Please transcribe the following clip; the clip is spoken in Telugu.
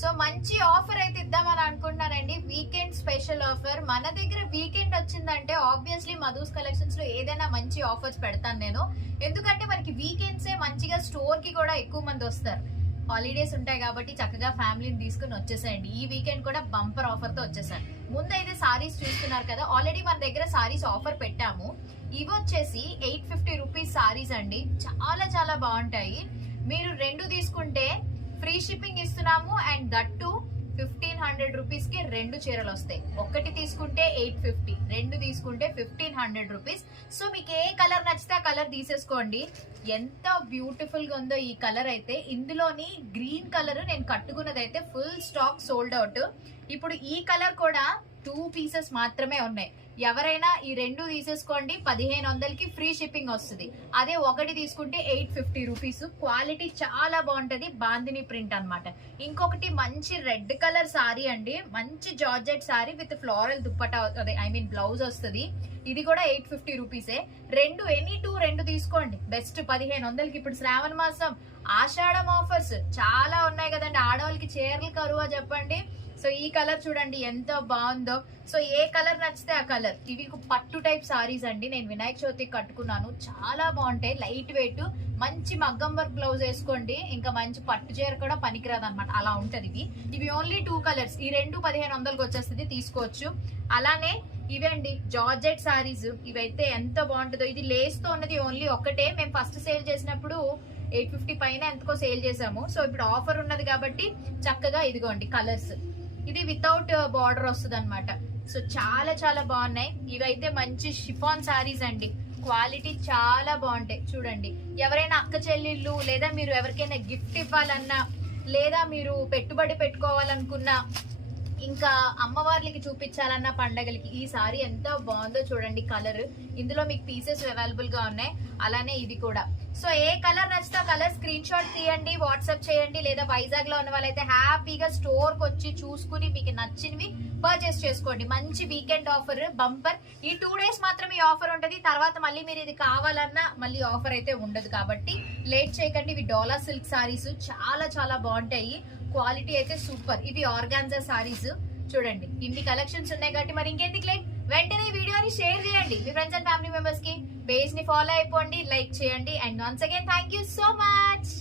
సో మంచి ఆఫర్ అయితే ఇద్దామని అనుకుంటున్నానండి. Weekend special offer. మన దగ్గర వీకెండ్ వచ్చిందంటే ఆబ్వియస్లీ మధుస్ కలెక్షన్స్ లో ఏదైనా మంచి ఆఫర్స్ పెడతాను నేను. ఎందుకంటే మనకి వీకెండ్సే మంచిగా స్టోర్ కి కూడా ఎక్కువ మంది వస్తారు. హాలిడేస్ ఉంటాయి కాబట్టి చక్కగా ఫ్యామిలీని తీసుకుని వచ్చేసేయండి. ఈ వీకెండ్ కూడా బంపర్ ఆఫర్ తో వచ్చేసాను. ముందైతే సారీస్ చూస్తున్నారు కదా, ఆల్రెడీ మన దగ్గర సారీస్ ఆఫర్ పెట్టాము. ఇవి వచ్చేసి 850 రూపీస్ సారీస్ అండి. చాలా చాలా బాగుంటాయి. మీరు రెండు తీసుకుంటే ఫ్రీ షిప్పింగ్ ఇస్తున్నాము. అండ్ దట్ టు 1500 రూపీస్ కి రెండు చీరలు వస్తాయి. ఒకటి తీసుకుంటే 850, రెండు తీసుకుంటే 1500 రూపీస్. సో మీకు ఏ కలర్ నచ్చితే ఆ కలర్ తీసేసుకోండి. ఎంత బ్యూటిఫుల్ గా ఉందో ఈ కలర్ అయితే. ఇందులోని గ్రీన్ కలర్ నేను కట్టుకున్నది అయితే ఫుల్ స్టాక్ సోల్డ్ అవుట్. ఇప్పుడు ఈ కలర్ కూడా 2 పీసెస్ మాత్రమే ఉన్నాయి. ఎవరైనా ఈ రెండు తీసేసుకోండి. 1500కి ఫ్రీ షిప్పింగ్ వస్తుంది. అదే ఒకటి తీసుకుంటే 850 రూపీస్. క్వాలిటీ చాలా బాగుంటది. బాందిని ప్రింట్ అన్నమాట. ఇంకొకటి మంచి రెడ్ కలర్ సారీ అండి. మంచి georgette sorry with floral dupatta, I mean blouse వస్తుంది. ఇది కూడా 850 రూపీసే. రెండు తీసుకోండి. బెస్ట్ 1500కి. ఇప్పుడు శ్రావణ మాసం, ఆషాఢం ఆఫర్స్ చాలా ఉన్నాయి కదండి. ఆడవాళ్ళకి చీరలు కరువా చెప్పండి. సో ఈ కలర్ చూడండి ఎంత బాగుందో. సో ఏ కలర్ నచ్చితే ఆ కలర్. ఇవి పట్టు టైప్ సారీస్ అండి. నేను వినాయక చవితికి కట్టుకున్నాను. చాలా బాగుంటాయి. లైట్ వెయిట్, మంచి మగ్గం వర్క్ బ్లౌజ్ వేసుకోండి. ఇంకా మంచి పట్టు చీర కూడా పనికిరాదు అనమాట. అలా ఉంటది. ఇవి ఓన్లీ 2 కలర్స్. ఈ రెండు 1500కి వచ్చేస్తుంది. తీసుకోవచ్చు. అలానే ఇవండి జార్జెట్ సారీస్. ఇవైతే ఎంత బాగుంటుందో. ఇది లేస్ తో ఉన్నది ఓన్లీ ఒకటే. మేము ఫస్ట్ సేల్ చేసినప్పుడు 850 పైన ఎంతకో సేల్ చేసాము. సో ఇప్పుడు ఆఫర్ ఉన్నది కాబట్టి చక్కగా ఇదిగోండి కలర్స్. ఇది వితౌట్ బార్డర్ వస్తుంది అనమాట. సో చాలా చాలా బాగున్నాయి. ఇవైతే మంచి షిఫాన్ సారీస్ అండి. క్వాలిటీ చాలా బాగుంటాయి. చూడండి, ఎవరైనా అక్క చెల్లెళ్ళు, లేదా మీరు ఎవరికైనా గిఫ్ట్ ఇవ్వాలన్నా, లేదా మీరు పెట్టుబడి పెట్టుకోవాలనుకున్నా, ఇంకా అమ్మవార్లకి చూపించాలన్న పండగలకి ఈ సారీ ఎంత బాగుందో చూడండి. కలర్ ఇందులో మీకు పీసెస్ అవైలబుల్ గా ఉన్నాయి. అలానే ఇది కూడా. సో ఏ కలర్ నచ్చితే ఆ కలర్ స్క్రీన్ షాట్ తీయండి, వాట్సాప్ చేయండి. లేదా వైజాగ్ లో ఉన్న వాళ్ళైతే హ్యాపీగా స్టోర్ కి వచ్చి చూసుకుని మీకు నచ్చినవి పర్చేస్ చేసుకోండి. మంచి వీకెండ్ ఆఫర్ బంపర్. ఈ 2 డేస్ మాత్రం ఈ ఆఫర్ ఉంటది. తర్వాత మళ్ళీ మీరు ఇది కావాలన్నా మళ్ళీ ఆఫర్ అయితే ఉండదు. కాబట్టి లేట్ చేయకండి. ఇవి డోలా సిల్క్ సారీస్ చాలా చాలా బాగుంటాయి. క్వాలిటీ అయితే సూపర్. ఇవి ఆర్గాన్జా సారీస్. చూడండి, ఇన్ని కలెక్షన్స్ ఉన్నాయి కాబట్టి మరి ఇంకెందుకు లేట్, వెంటనే ఈ వీడియోని షేర్ చేయండి మీ ఫ్రెండ్స్ అండ్ ఫ్యామిలీ మెంబర్స్ కి. పేజ్ ని ఫాలో అయిపోండి, లైక్ చేయండి. And once again thank you so much.